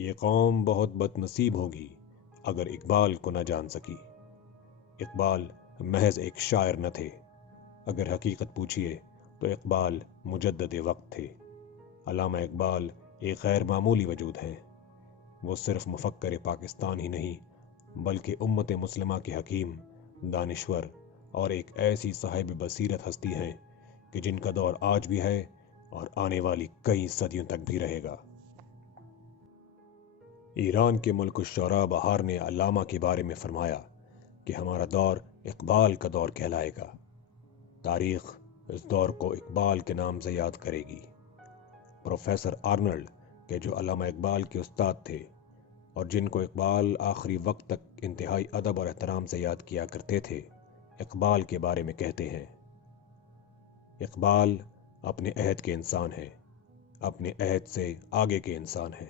یہ قوم بہت بدنصیب ہوگی اگر اقبال کو نہ جان سکی۔ اقبال محض ایک شاعر نہ تھے، اگر حقیقت پوچھیے تو اقبال مجدد وقت تھے۔ علامہ اقبال ایک غیر معمولی وجود ہیں۔ وہ صرف مفکر پاکستان ہی نہیں بلکہ امت مسلمہ کے حکیم، دانشور اور ایک ایسی صاحب بصیرت ہستی ہیں کہ جن کا دور آج بھی ہے اور آنے والی کئی صدیوں تک بھی رہے گا۔ ایران کے ملک الشعراء بہار نے علامہ کے بارے میں فرمایا کہ ہمارا دور اقبال کا دور کہلائے گا۔ تاریخ اس دور کو اقبال کے نام سے یاد کرے گی۔ پروفیسر آرنلڈ کہ جو علامہ اقبال کے استاد تھے اور جن کو اقبال آخری وقت تک انتہائی ادب اور احترام سے یاد کیا کرتے تھے، اقبال کے بارے میں کہتے ہیں، اقبال اپنے عہد کے انسان ہیں، اپنے عہد سے آگے کے انسان ہیں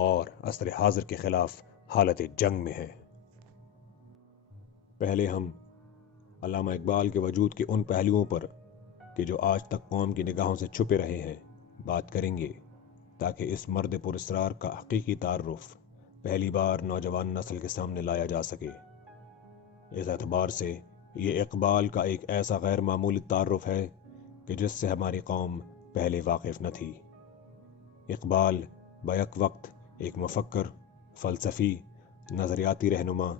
اور عصر حاضر کے خلاف حالت جنگ میں ہے۔ پہلے ہم علامہ اقبال کے وجود کے ان پہلوؤں پر کہ جو آج تک قوم کی نگاہوں سے چھپے رہے ہیں بات کریں گے، تاکہ اس مرد پر اسرار کا حقیقی تعارف پہلی بار نوجوان نسل کے سامنے لایا جا سکے۔ اس اعتبار سے یہ اقبال کا ایک ایسا غیر معمولی تعارف ہے کہ جس سے ہماری قوم پہلے واقف نہ تھی۔ اقبال بیک وقت ایک مفکر، فلسفی، نظریاتی رہنما،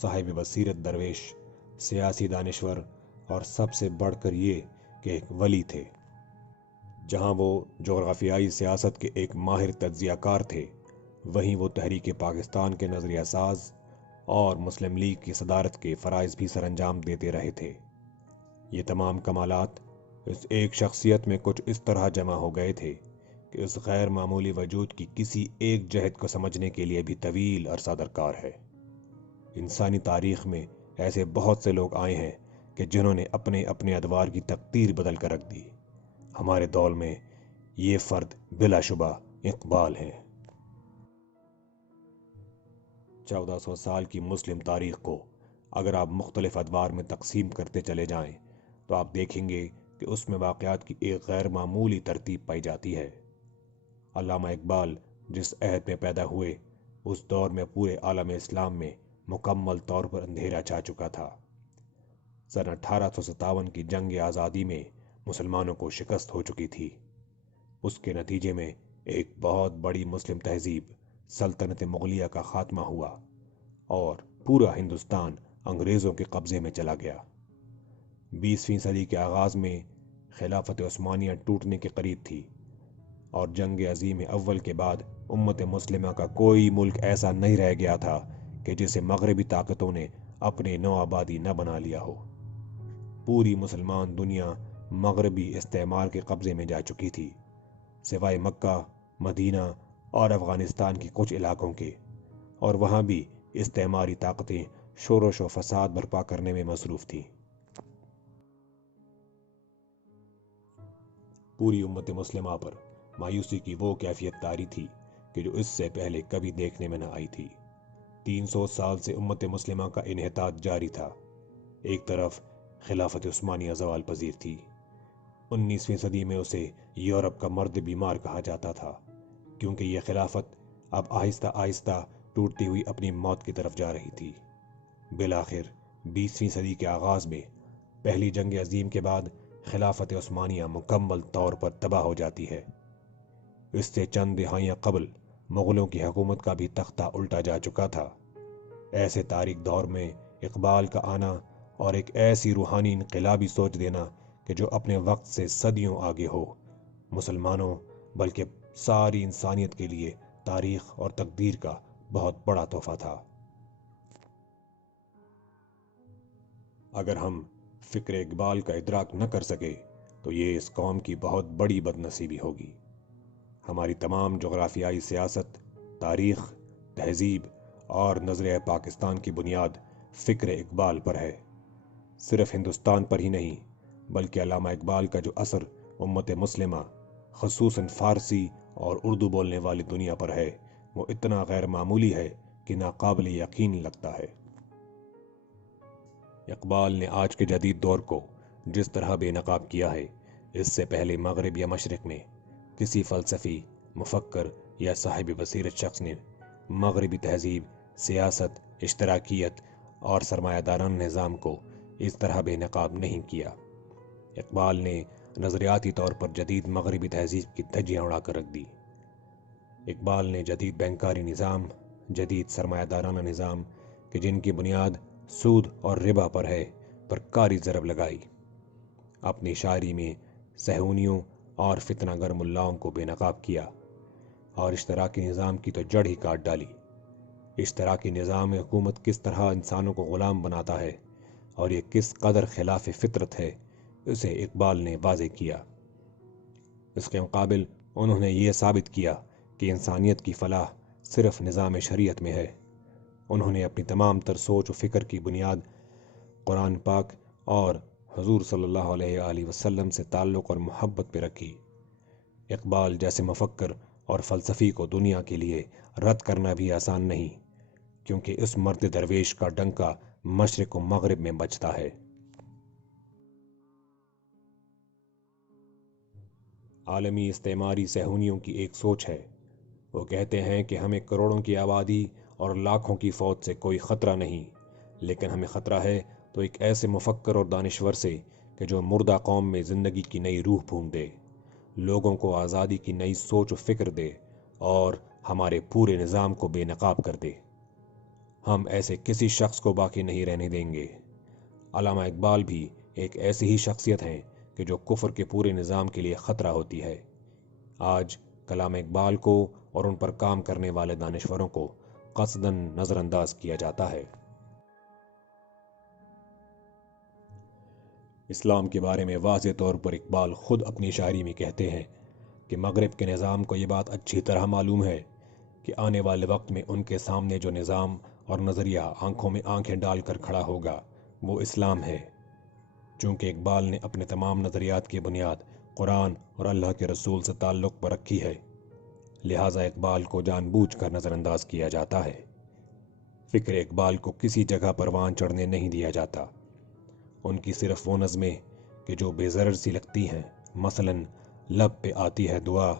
صاحب بصیرت درویش، سیاسی دانشور اور سب سے بڑھ کر یہ کہ ایک ولی تھے۔ جہاں وہ جغرافیائی سیاست کے ایک ماہر تجزیہ کار تھے، وہیں وہ تحریک پاکستان کے نظریہ ساز اور مسلم لیگ کی صدارت کے فرائض بھی سر انجام دیتے رہے تھے۔ یہ تمام کمالات اس ایک شخصیت میں کچھ اس طرح جمع ہو گئے تھے کہ اس غیر معمولی وجود کی کسی ایک جہت کو سمجھنے کے لیے بھی طویل عرصہ درکار ہے۔ انسانی تاریخ میں ایسے بہت سے لوگ آئے ہیں کہ جنہوں نے اپنے اپنے ادوار کی تقدیر بدل کر رکھ دی۔ ہمارے دور میں یہ فرد بلا شبہ اقبال ہیں۔ 1400 سال کی مسلم تاریخ کو اگر آپ مختلف ادوار میں تقسیم کرتے چلے جائیں تو آپ دیکھیں گے کہ اس میں واقعات کی ایک غیر معمولی ترتیب پائی جاتی ہے۔ علامہ اقبال جس عہد میں پیدا ہوئے، اس دور میں پورے عالم اسلام میں مکمل طور پر اندھیرا چھا چکا تھا۔ سن 1857 کی جنگ آزادی میں مسلمانوں کو شکست ہو چکی تھی۔ اس کے نتیجے میں ایک بہت بڑی مسلم تہذیب سلطنت مغلیہ کا خاتمہ ہوا اور پورا ہندوستان انگریزوں کے قبضے میں چلا گیا۔ 20ویں صدی کے آغاز میں خلافت عثمانیہ ٹوٹنے کے قریب تھی اور جنگ عظیم اول کے بعد امت مسلمہ کا کوئی ملک ایسا نہیں رہ گیا تھا کہ جسے مغربی طاقتوں نے اپنے نو آبادی نہ بنا لیا ہو۔ پوری مسلمان دنیا مغربی استعمار کے قبضے میں جا چکی تھی، سوائے مکہ، مدینہ اور افغانستان کے کچھ علاقوں کے، اور وہاں بھی استعماری طاقتیں شورش و فساد برپا کرنے میں مصروف تھیں۔ پوری امت مسلمہ پر مایوسی کی وہ کیفیت طاری تھی کہ جو اس سے پہلے کبھی دیکھنے میں نہ آئی تھی۔ 300 سال سے امت مسلمہ کا انحطاط جاری تھا۔ ایک طرف خلافت عثمانیہ زوال پذیر تھی۔ 19ویں صدی میں اسے یورپ کا مرد بیمار کہا جاتا تھا، کیونکہ یہ خلافت اب آہستہ آہستہ ٹوٹتی ہوئی اپنی موت کی طرف جا رہی تھی۔ بالآخر 20ویں صدی کے آغاز میں پہلی جنگ عظیم کے بعد خلافت عثمانیہ مکمل طور پر تباہ ہو جاتی ہے۔ اس سے چند دہائیاں قبل مغلوں کی حکومت کا بھی تختہ الٹا جا چکا تھا۔ ایسے تاریک دور میں اقبال کا آنا اور ایک ایسی روحانی انقلابی سوچ دینا کہ جو اپنے وقت سے صدیوں آگے ہو، مسلمانوں بلکہ ساری انسانیت کے لیے تاریخ اور تقدیر کا بہت بڑا تحفہ تھا۔ اگر ہم فکر اقبال کا ادراک نہ کر سکے تو یہ اس قوم کی بہت بڑی بدنصیبی ہوگی۔ ہماری تمام جغرافیائی سیاست، تاریخ، تہذیب اور نظریہ پاکستان کی بنیاد فکر اقبال پر ہے۔ صرف ہندوستان پر ہی نہیں بلکہ علامہ اقبال کا جو اثر امت مسلمہ خصوصاً فارسی اور اردو بولنے والی دنیا پر ہے، وہ اتنا غیر معمولی ہے کہ ناقابل یقین لگتا ہے۔ اقبال نے آج کے جدید دور کو جس طرح بے نقاب کیا ہے، اس سے پہلے مغرب یا مشرق میں کسی فلسفی، مفکر یا صاحب بصیرت شخص نے مغربی تہذیب، سیاست، اشتراکیت اور سرمایہ دارانہ نظام کو اس طرح بے نقاب نہیں کیا۔ اقبال نے نظریاتی طور پر جدید مغربی تہذیب کی دھجیاں اڑا کر رکھ دی۔ اقبال نے جدید بینکاری نظام، جدید سرمایہ دارانہ نظام کہ جن کی بنیاد سود اور ربا پر ہے پر کاری ضرب لگائی۔ اپنی شاعری میں صہیونیوں اور فتنہ گر ملاؤں کو بے نقاب کیا اور اشتراکی نظام کی تو جڑ ہی کاٹ ڈالی۔ اشتراکی نظام حکومت کس طرح انسانوں کو غلام بناتا ہے اور یہ کس قدر خلاف فطرت ہے، اسے اقبال نے واضح کیا۔ اس کے مقابل انہوں نے یہ ثابت کیا کہ انسانیت کی فلاح صرف نظام شریعت میں ہے۔ انہوں نے اپنی تمام تر سوچ و فکر کی بنیاد قرآن پاک اور حضور صلی اللہ علیہ وآلہ وسلم سے تعلق اور محبت پہ رکھی۔ اقبال جیسے مفکر اور فلسفی کو دنیا کے لیے رد کرنا بھی آسان نہیں، کیونکہ اس مرد درویش کا ڈنکا مشرق و مغرب میں بجتا ہے۔ عالمی استعماری صہیونیوں کی ایک سوچ ہے۔ وہ کہتے ہیں کہ ہمیں کروڑوں کی آبادی اور لاکھوں کی فوج سے کوئی خطرہ نہیں، لیکن ہمیں خطرہ ہے تو ایک ایسے مفکر اور دانشور سے کہ جو مردہ قوم میں زندگی کی نئی روح پھونک دے، لوگوں کو آزادی کی نئی سوچ و فکر دے اور ہمارے پورے نظام کو بے نقاب کر دے۔ ہم ایسے کسی شخص کو باقی نہیں رہنے دیں گے۔ علامہ اقبال بھی ایک ایسی ہی شخصیت ہیں کہ جو کفر کے پورے نظام کے لیے خطرہ ہوتی ہے۔ آج کلام اقبال کو اور ان پر کام کرنے والے دانشوروں کو قصداً نظر انداز کیا جاتا ہے۔ اسلام کے بارے میں واضح طور پر اقبال خود اپنی شاعری میں کہتے ہیں کہ مغرب کے نظام کو یہ بات اچھی طرح معلوم ہے کہ آنے والے وقت میں ان کے سامنے جو نظام اور نظریہ آنکھوں میں آنکھیں ڈال کر کھڑا ہوگا وہ اسلام ہے۔ چونکہ اقبال نے اپنے تمام نظریات کی بنیاد قرآن اور اللہ کے رسول سے تعلق پر رکھی ہے، لہٰذا اقبال کو جان بوجھ کر نظر انداز کیا جاتا ہے۔ فکر اقبال کو کسی جگہ پروان چڑھنے نہیں دیا جاتا۔ ان کی صرف وہ نظمیں کہ جو بے ضرر سی لگتی ہیں، مثلاً لب پہ آتی ہے دعا،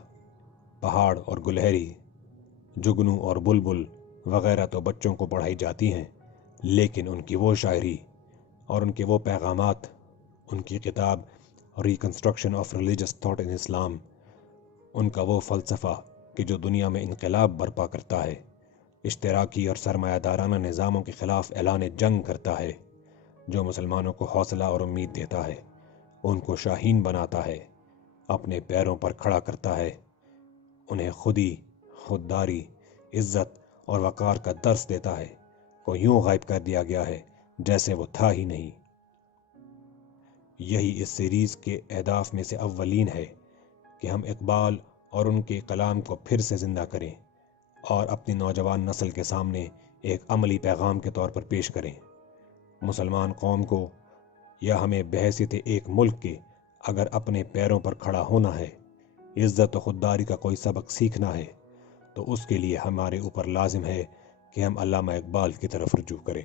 پہاڑ اور گلہری، جگنو اور بلبل وغیرہ تو بچوں کو پڑھائی جاتی ہیں، لیکن ان کی وہ شاعری اور ان کے وہ پیغامات، ان کی کتاب reconstruction of religious thought in Islam, ان کا وہ فلسفہ کہ جو دنیا میں انقلاب برپا کرتا ہے، اشتراکی اور سرمایہ دارانہ نظاموں کے خلاف اعلان جنگ کرتا ہے، جو مسلمانوں کو حوصلہ اور امید دیتا ہے، ان کو شاہین بناتا ہے، اپنے پیروں پر کھڑا کرتا ہے، انہیں خودی، خودداری، عزت اور وقار کا درس دیتا ہے، کو یوں غائب کر دیا گیا ہے جیسے وہ تھا ہی نہیں۔ یہی اس سیریز کے اہداف میں سے اولین ہے کہ ہم اقبال اور ان کے کلام کو پھر سے زندہ کریں اور اپنی نوجوان نسل کے سامنے ایک عملی پیغام کے طور پر پیش کریں۔ مسلمان قوم کو یا ہمیں بحیثیت ایک ملک کے اگر اپنے پیروں پر کھڑا ہونا ہے، عزت و خودداری کا کوئی سبق سیکھنا ہے، تو اس کے لیے ہمارے اوپر لازم ہے کہ ہم علامہ اقبال کی طرف رجوع کریں۔